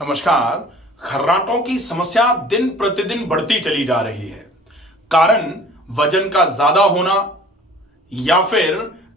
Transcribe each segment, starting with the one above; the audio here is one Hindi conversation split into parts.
नमस्कार। खर्राटों की समस्या दिन प्रतिदिन बढ़ती चली जा रही है। कारण वजन का ज्यादा होना, या फिर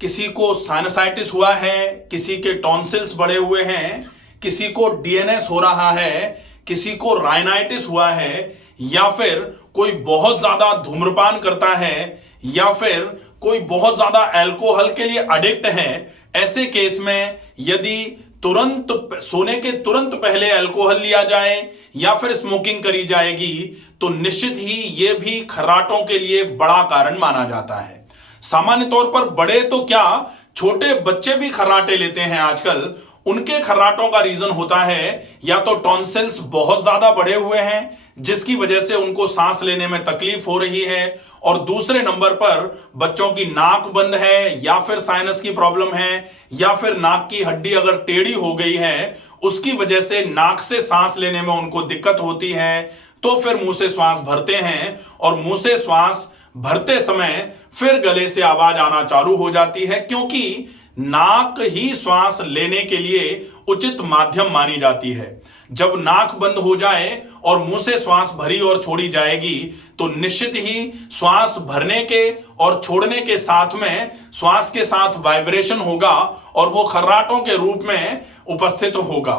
किसी को साइनसाइटिस हुआ है, किसी के टॉन्सिल्स बढ़े हुए हैं, किसी को डीएनएस हो रहा है, किसी को राइनाइटिस हुआ है, या फिर कोई बहुत ज्यादा धूम्रपान करता है, या फिर कोई बहुत ज्यादा अल्कोहल के लिए एडिक्ट है। ऐसे केस में यदि तुरंत सोने के तुरंत पहले अल्कोहल लिया जाए या फिर स्मोकिंग करी जाएगी तो निश्चित ही यह भी खर्राटों के लिए बड़ा कारण माना जाता है। सामान्य तौर पर बड़े तो क्या, छोटे बच्चे भी खर्राटे लेते हैं आजकल। उनके खर्राटों का रीजन होता है या तो टॉन्सिल्स बहुत ज्यादा बढ़े हुए हैं जिसकी वजह से उनको सांस लेने में तकलीफ हो रही है, और दूसरे नंबर पर बच्चों की नाक बंद है, या फिर साइनस की प्रॉब्लम है, या फिर नाक की हड्डी अगर टेढ़ी हो गई है उसकी वजह से नाक से सांस लेने में उनको दिक्कत होती है। तो फिर मुंह से श्वास भरते हैं और मुंह से श्वास भरते समय फिर गले से आवाज आना चालू हो जाती है, क्योंकि नाक ही श्वास लेने के लिए उचित माध्यम मानी जाती है। जब नाक बंद हो जाए और मुंह से श्वास भरी और छोड़ी जाएगी तो निश्चित ही श्वास भरने के और छोड़ने के साथ में श्वास के साथ वाइब्रेशन होगा और वो खर्राटों के रूप में उपस्थित होगा।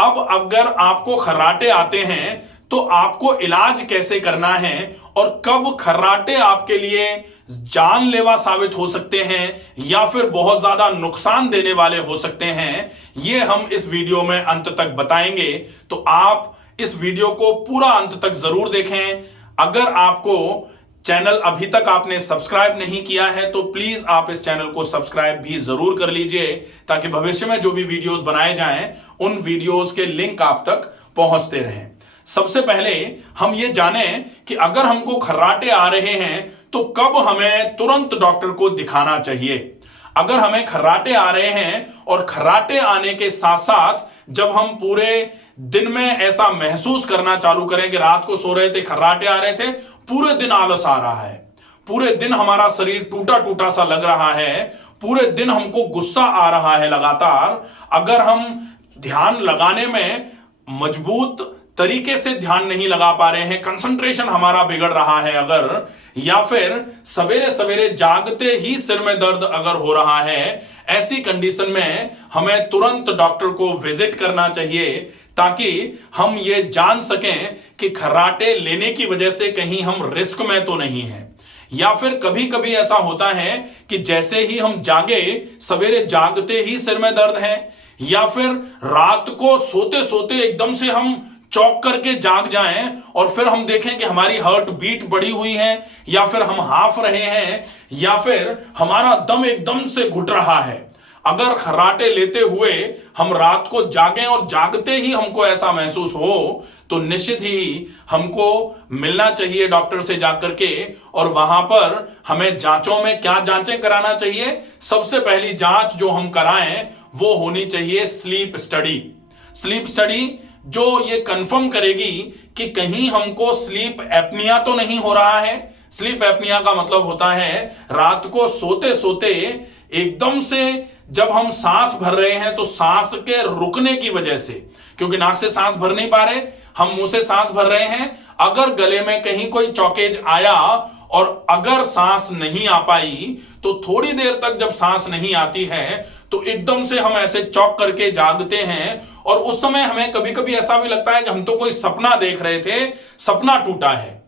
अब अगर आपको खर्राटे आते हैं तो आपको इलाज कैसे करना है और कब खर्राटे आपके लिए जानलेवा साबित हो सकते हैं या फिर बहुत ज्यादा नुकसान देने वाले हो सकते हैं, ये हम इस वीडियो में अंत तक बताएंगे। तो आप इस वीडियो को पूरा अंत तक जरूर देखें। अगर आपको चैनल अभी तक आपने सब्सक्राइब नहीं किया है तो प्लीज आप इस चैनल को सब्सक्राइब भी जरूर कर लीजिए, ताकि भविष्य में जो भी वीडियोस बनाए जाएं उन वीडियोस के लिंक आप तक पहुंचते रहें। सबसे पहले हम ये जानें कि अगर हमको खर्राटे आ रहे हैं तो कब हमें तुरंत डॉक्टर को दिखाना चाहिए। अगर हमें खर्राटे आ रहे हैं और खर्राटे आने के साथ साथ जब हम पूरे दिन में ऐसा महसूस करना चालू करें कि रात को सो रहे थे, खर्राटे आ रहे थे, पूरे दिन आलस आ रहा है, पूरे दिन हमारा शरीर टूटा टूटा सा लग रहा है, पूरे दिन हमको गुस्सा आ रहा है लगातार, अगर हम ध्यान लगाने में मजबूत तरीके से ध्यान नहीं लगा पा रहे हैं, कंसंट्रेशन हमारा बिगड़ रहा है अगर, या फिर सवेरे सवेरे जागते ही सिर में दर्द अगर हो रहा है, ऐसी कंडीशन में हमें तुरंत डॉक्टर को विजिट करना चाहिए, ताकि हम ये जान सकें कि खर्राटे लेने की वजह से कहीं हम रिस्क में तो नहीं हैं। या फिर कभी कभी ऐसा होता है कि जैसे ही हम जागे, सवेरे जागते ही सिर में दर्द है, या फिर रात को सोते सोते एकदम से हम चौक करके जाग जाएं और फिर हम देखें कि हमारी हार्ट बीट बढ़ी हुई है, या फिर हम हाफ रहे हैं, या फिर हमारा दम एकदम से घुट रहा है। अगर खर्राटे लेते हुए हम रात को जागें और जागते ही हमको ऐसा महसूस हो तो निश्चित ही हमको मिलना चाहिए डॉक्टर से जाकर के, और वहां पर हमें जांचों में क्या जांचें कराना चाहिए। सबसे पहली जांच जो हम कराएं वो होनी चाहिए स्लीप स्टडी। स्लीप स्टडी जो ये कंफर्म करेगी कि कहीं हमको स्लीप एपनिया तो नहीं हो रहा है। स्लीप एपनिया का मतलब होता है रात को सोते सोते एकदम से जब हम सांस भर रहे हैं तो सांस के रुकने की वजह से, क्योंकि नाक से सांस भर नहीं पा रहे, हम मुंह से सांस भर रहे हैं, अगर गले में कहीं कोई चौकेज आया और अगर सांस नहीं आ पाई तो थोड़ी देर तक जब सांस नहीं आती है तो एकदम से हम ऐसे चौक करके जागते हैं, और उस समय हमें कभी कभी ऐसा भी लगता है कि हम तो कोई सपना देख रहे थे, सपना टूटा है।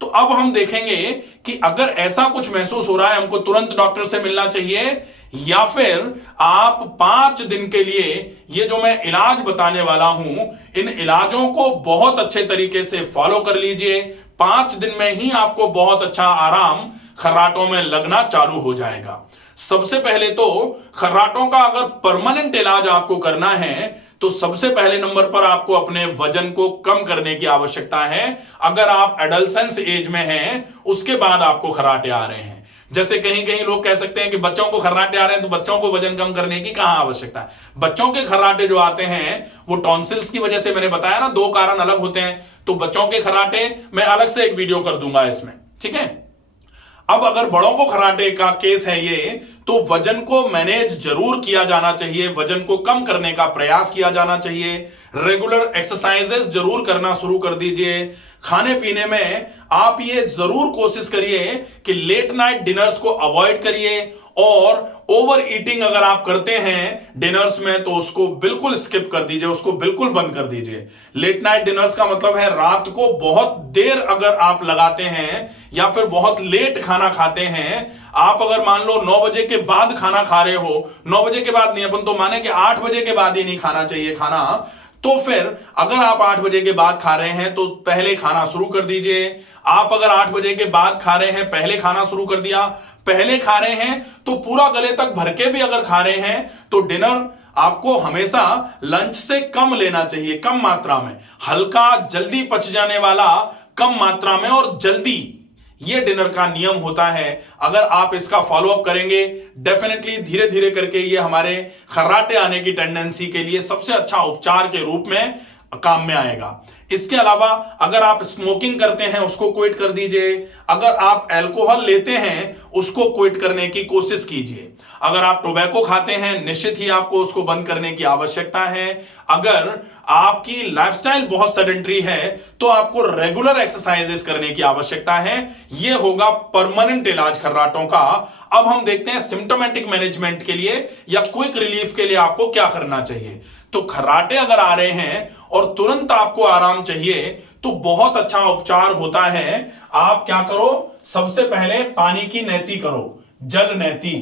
तो अब हम देखेंगे कि अगर ऐसा कुछ महसूस हो रहा है हमको तुरंत डॉक्टर से मिलना चाहिए, या फिर आप 5 दिन के लिए ये जो मैं इलाज बताने वाला हूं इन इलाजों को बहुत अच्छे तरीके से फॉलो कर लीजिए। 5 दिन में ही आपको बहुत अच्छा आराम खर्राटों में लगना चालू हो जाएगा। सबसे पहले तो खर्राटों का अगर परमानेंट इलाज आपको करना है तो सबसे पहले नंबर पर आपको अपने वजन को कम करने की आवश्यकता है। अगर आप एडल्सेंस एज में हैं उसके बाद आपको खर्राटे आ रहे हैं, जैसे कहीं कहीं लोग कह सकते हैं कि बच्चों को खर्राटे आ रहे हैं तो बच्चों को वजन कम करने की कहां आवश्यकता है। बच्चों के खर्राटे जो आते हैं वो टॉन्सिल्स की वजह से, मैंने बताया ना 2 कारण अलग होते हैं, तो बच्चों के खर्राटे मैं अलग से एक वीडियो कर दूंगा इसमें, ठीक है। अब अगर बड़ों को खर्राटे का केस है ये, तो वजन को मैनेज जरूर किया जाना चाहिए, वजन को कम करने का प्रयास किया जाना चाहिए। रेगुलर एक्सरसाइजेस जरूर करना शुरू कर दीजिए। खाने पीने में आप ये जरूर कोशिश करिए कि लेट नाइट डिनर्स को अवॉइड करिए, और ओवर ईटिंग अगर आप करते हैं डिनर्स में तो उसको बिल्कुल स्किप कर दीजिए, उसको बिल्कुल बंद कर दीजिए। लेट नाइट डिनर्स का मतलब है रात को बहुत देर अगर आप लगाते हैं या फिर बहुत लेट खाना खाते हैं। आप अगर मान लो 9 बजे के बाद खाना खा रहे हो, 9 बजे के बाद नहीं, अपन तो माने कि 8 बजे के बाद ही नहीं खाना चाहिए खाना, तो फिर अगर आप 8 बजे के बाद खा रहे हैं तो पहले खाना शुरू कर दीजिए। आप अगर 8 बजे के बाद खा रहे हैं, पहले खाना शुरू कर दिया, पहले खा रहे हैं तो पूरा गले तक भर के भी अगर खा रहे हैं तो डिनर आपको हमेशा लंच से कम लेना चाहिए, कम मात्रा में, हल्का जल्दी पच जाने वाला, कम मात्रा में और जल्दी, ये डिनर का नियम होता है। अगर आप इसका फॉलोअप करेंगे डेफिनेटली धीरे धीरे करके ये हमारे खर्राटे आने की टेंडेंसी के लिए सबसे अच्छा उपचार के रूप में काम में आएगा। इसके अलावा अगर आप स्मोकिंग करते हैं उसको क्विट कर दीजिए। अगर आप अल्कोहल लेते हैं उसको क्विट करने की कोशिश कीजिए। अगर आप टोबैको खाते हैं निश्चित ही आपको उसको बंद करने की आवश्यकता है। अगर आपकी लाइफस्टाइल बहुत सेडेंटरी है तो आपको रेगुलर एक्सरसाइजेस करने की आवश्यकता है। यह होगा परमानेंट इलाज खर्राटों का। अब हम देखते हैं सिम्टोमेटिक मैनेजमेंट के लिए या क्विक रिलीफ के लिए आपको क्या करना चाहिए। तो खर्राटे अगर आ रहे हैं और तुरंत आपको आराम चाहिए तो बहुत अच्छा उपचार होता है। आप क्या करो, सबसे पहले पानी की नैती करो, जल नैती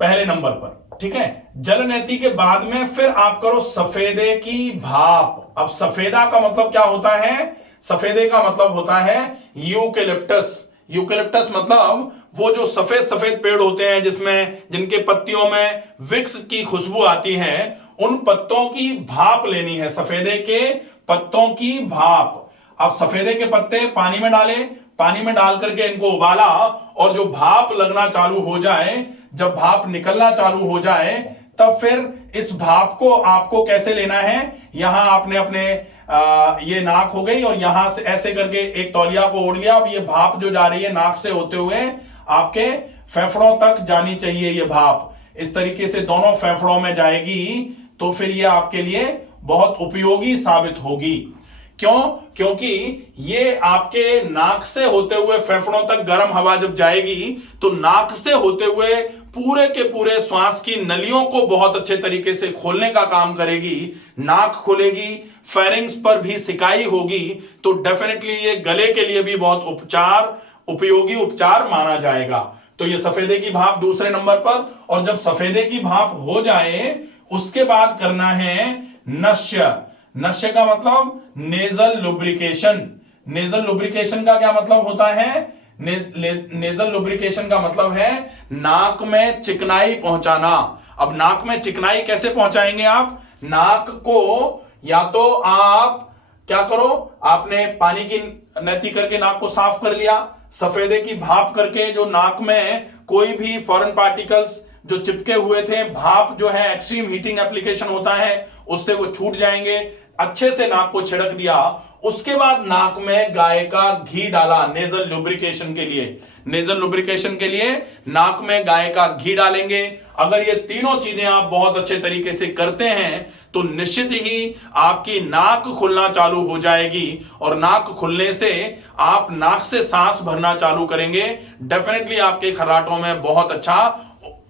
पहले नंबर पर, ठीक है। जल नैती के बाद में फिर आप करो सफेदे की भाप। अब सफेदा का मतलब क्या होता है? सफेदे का मतलब होता है यूकेलिप्टस। यूकेलिप्टस मतलब वो जो सफेद सफेद पेड़ होते हैं जिसमें जिनके पत्तियों में विक्स की खुशबू आती है, उन पत्तों की भाप लेनी है, सफेदे के पत्तों की भाप। अब सफेदे के पत्ते पानी में डाले, पानी में डाल करके इनको उबाला और जो भाप लगना चालू हो जाए, जब भाप निकलना चालू हो जाए तब फिर इस भाप को आपको कैसे लेना है, यहां आपने अपने ये नाक हो गई और यहां से ऐसे करके एक तौलिया को ओढ़ लिया। अब ये भाप जो जा रही है नाक से होते हुए आपके फेफड़ों तक जानी चाहिए। ये भाप इस तरीके से दोनों फेफड़ों में जाएगी तो फिर ये आपके लिए बहुत उपयोगी साबित होगी। क्यों? क्योंकि ये आपके नाक से होते हुए फेफड़ों तक गर्म हवा जब जाएगी तो नाक से होते हुए पूरे के पूरे श्वास की नलियों को बहुत अच्छे तरीके से खोलने का काम करेगी। नाक खुलेगी, फेरिंग्स पर भी सिकाई होगी, तो डेफिनेटली ये गले के लिए भी बहुत उपयोगी उपचार माना जाएगा। तो ये सफेदे की भाप दूसरे नंबर पर। और जब सफेदे की भाप हो जाए उसके बाद करना है नश्य। नश्य का मतलब नेजल लुब्रिकेशन। नेजल लुब्रिकेशन का क्या मतलब होता है? नेजल लुब्रिकेशन का मतलब है नाक में चिकनाई पहुंचाना। अब नाक में चिकनाई कैसे पहुंचाएंगे आप? नाक को या तो आप क्या करो, आपने पानी की नैती करके नाक को साफ कर लिया, सफेदे की भाप करके जो नाक में कोई भी फॉरेन पार्टिकल्स जो चिपके हुए थे, भाप जो है एक्सट्रीम हीटिंग एप्लीकेशन होता है उससे वो छूट जाएंगे, अच्छे से नाक को छिड़क दिया। उसके बाद नाक में गाय का घी डाला नेजल लुब्रिकेशन के लिए। नेजल लुब्रिकेशन के लिए नाक में गाय का घी डालेंगे। अगर ये तीनों चीजें आप बहुत अच्छे तरीके से करते हैं तो निश्चित ही आपकी नाक खुलना चालू हो जाएगी और नाक खुलने से आप नाक से सांस भरना चालू करेंगे। डेफिनेटली आपके खर्राटों में बहुत अच्छा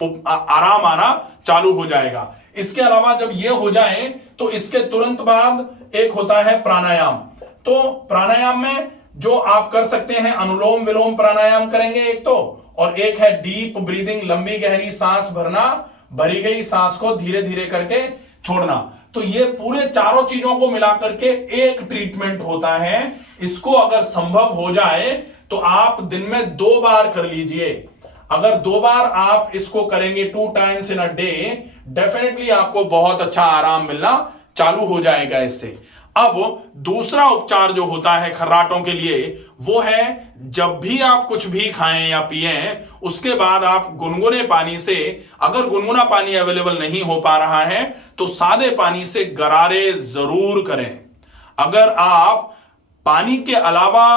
आराम आना चालू हो जाएगा। इसके अलावा जब ये हो जाए तो इसके तुरंत बाद एक होता है प्राणायाम। तो प्राणायाम में जो आप कर सकते हैं, अनुलोम विलोम प्राणायाम करेंगे एक तो, और एक है डीप ब्रीदिंग, लंबी गहरी सांस भरना, भरी गई सांस को धीरे धीरे करके छोड़ना। तो ये पूरे चारों चीजों को मिलाकर के एक ट्रीटमेंट होता है। इसको अगर संभव हो जाए तो आप दिन में 2 बार कर लीजिए। अगर 2 बार आप इसको करेंगे 2 times in a day, definitely आपको बहुत अच्छा आराम मिलना चालू हो जाएगा इससे। अब दूसरा उपचार जो होता है खर्राटों के लिए वो है जब भी आप कुछ भी खाएं या पिएं उसके बाद आप गुनगुने पानी से, अगर गुनगुना पानी अवेलेबल नहीं हो पा रहा है तो सादे पानी से गरारे जरूर करें। अगर आप पानी के अलावा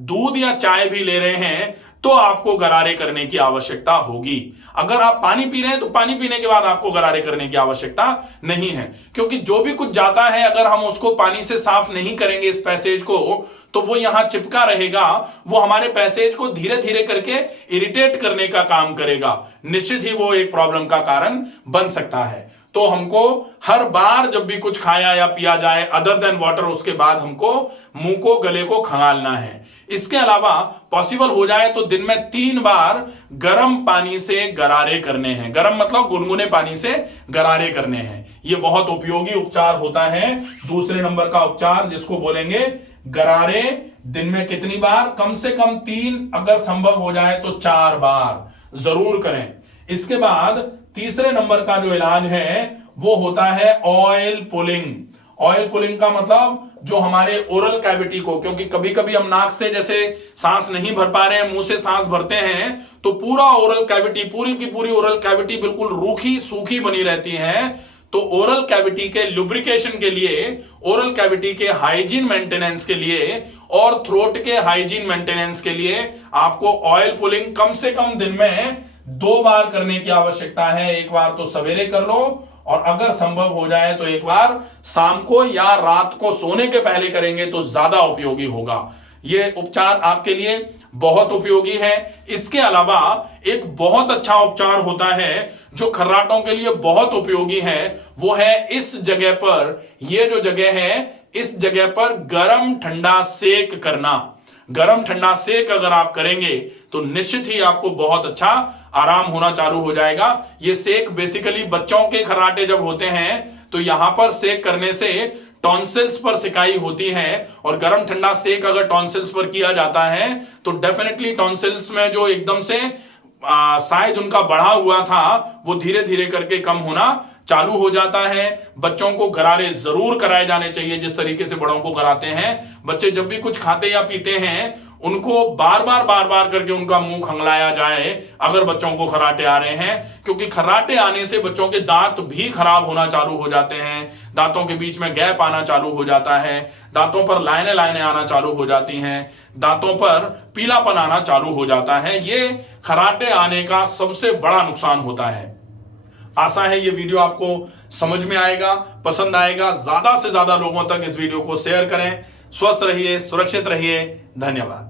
दूध या चाय भी ले रहे हैं तो आपको गरारे करने की आवश्यकता होगी। अगर आप पानी पी रहे हैं तो पानी पीने के बाद आपको गरारे करने की आवश्यकता नहीं है, क्योंकि जो भी कुछ जाता है अगर हम उसको पानी से साफ नहीं करेंगे इस पैसेज को, तो वो यहां चिपका रहेगा, वो हमारे पैसेज को धीरे धीरे करके इरिटेट करने का काम करेगा, निश्चित ही वो एक प्रॉब्लम का कारण बन सकता है। तो हमको हर बार जब भी कुछ खाया या पिया जाए अदर देन वाटर, उसके बाद हमको मुंह को गले को खंगालना है। इसके अलावा पॉसिबल हो जाए तो दिन में 3 बार गर्म पानी से गरारे करने हैं। गर्म मतलब गुनगुने पानी से गरारे करने हैं। यह बहुत उपयोगी उपचार होता है। दूसरे नंबर का उपचार जिसको बोलेंगे गरारे, दिन में कितनी बार? कम से कम 3, अगर संभव हो जाए तो 4 बार जरूर करें। इसके बाद तीसरे नंबर का जो इलाज है वो होता है ऑयल पुलिंग। ऑयल पुलिंग का मतलब जो हमारे ओरल कैविटी को, क्योंकि कभी कभी हम नाक से जैसे सांस नहीं भर पा रहे हैं, मुंह से सांस भरते हैं, तो पूरा ओरल कैविटी, पूरी की पूरी ओरल कैविटी बिल्कुल रूखी सूखी बनी रहती है। तो ओरल कैविटी के लुब्रिकेशन के लिए, ओरल कैविटी के हाइजीन मेंटेनेंस के लिए और थ्रोट के हाइजीन मेंटेनेंस के लिए आपको ऑयल पुलिंग कम से कम दिन में 2 बार करने की आवश्यकता है। एक बार तो सवेरे कर लो, और अगर संभव हो जाए तो एक बार शाम को या रात को सोने के पहले करेंगे तो ज्यादा उपयोगी होगा। यह उपचार आपके लिए बहुत उपयोगी है। इसके अलावा एक बहुत अच्छा उपचार होता है जो खर्राटों के लिए बहुत उपयोगी है, वो है इस जगह पर, यह जो जगह है इस जगह पर गरम ठंडा सेक करना। गरम ठंडा सेक अगर आप करेंगे तो निश्चित ही आपको बहुत अच्छा आराम होना चालू हो जाएगा। ये सेक बेसिकली बच्चों के खर्राटे जब होते हैं तो यहां पर सेक करने से टॉन्सिल्स पर सिकाई होती है, और गरम ठंडा सेक अगर टॉन्सिल्स पर किया जाता है तो डेफिनेटली टॉन्सिल्स में जो एकदम से साइज उनका बढ़ा हुआ था वो धीरे धीरे करके कम होना चालू हो जाता है। बच्चों को गरारे जरूर कराए जाने चाहिए जिस तरीके से बड़ों को कराते हैं। बच्चे जब भी कुछ खाते या पीते हैं उनको बार बार करके उनका मुंह खंगलाया जाए अगर बच्चों को खर्राटे आ रहे हैं, क्योंकि खर्राटे आने से बच्चों के दांत भी खराब होना चालू हो जाते हैं, दांतों के बीच में गैप आना चालू हो जाता है, दांतों पर लाइनें आना चालू हो जाती हैं, दांतों पर पीलापन आना चालू हो जाता है। ये खर्राटे आने का सबसे बड़ा नुकसान होता है। आशा है ये वीडियो आपको समझ में आएगा, पसंद आएगा। ज्यादा से ज्यादा लोगों तक इस वीडियो को शेयर करें। स्वस्थ रहिए, सुरक्षित रहिए। धन्यवाद।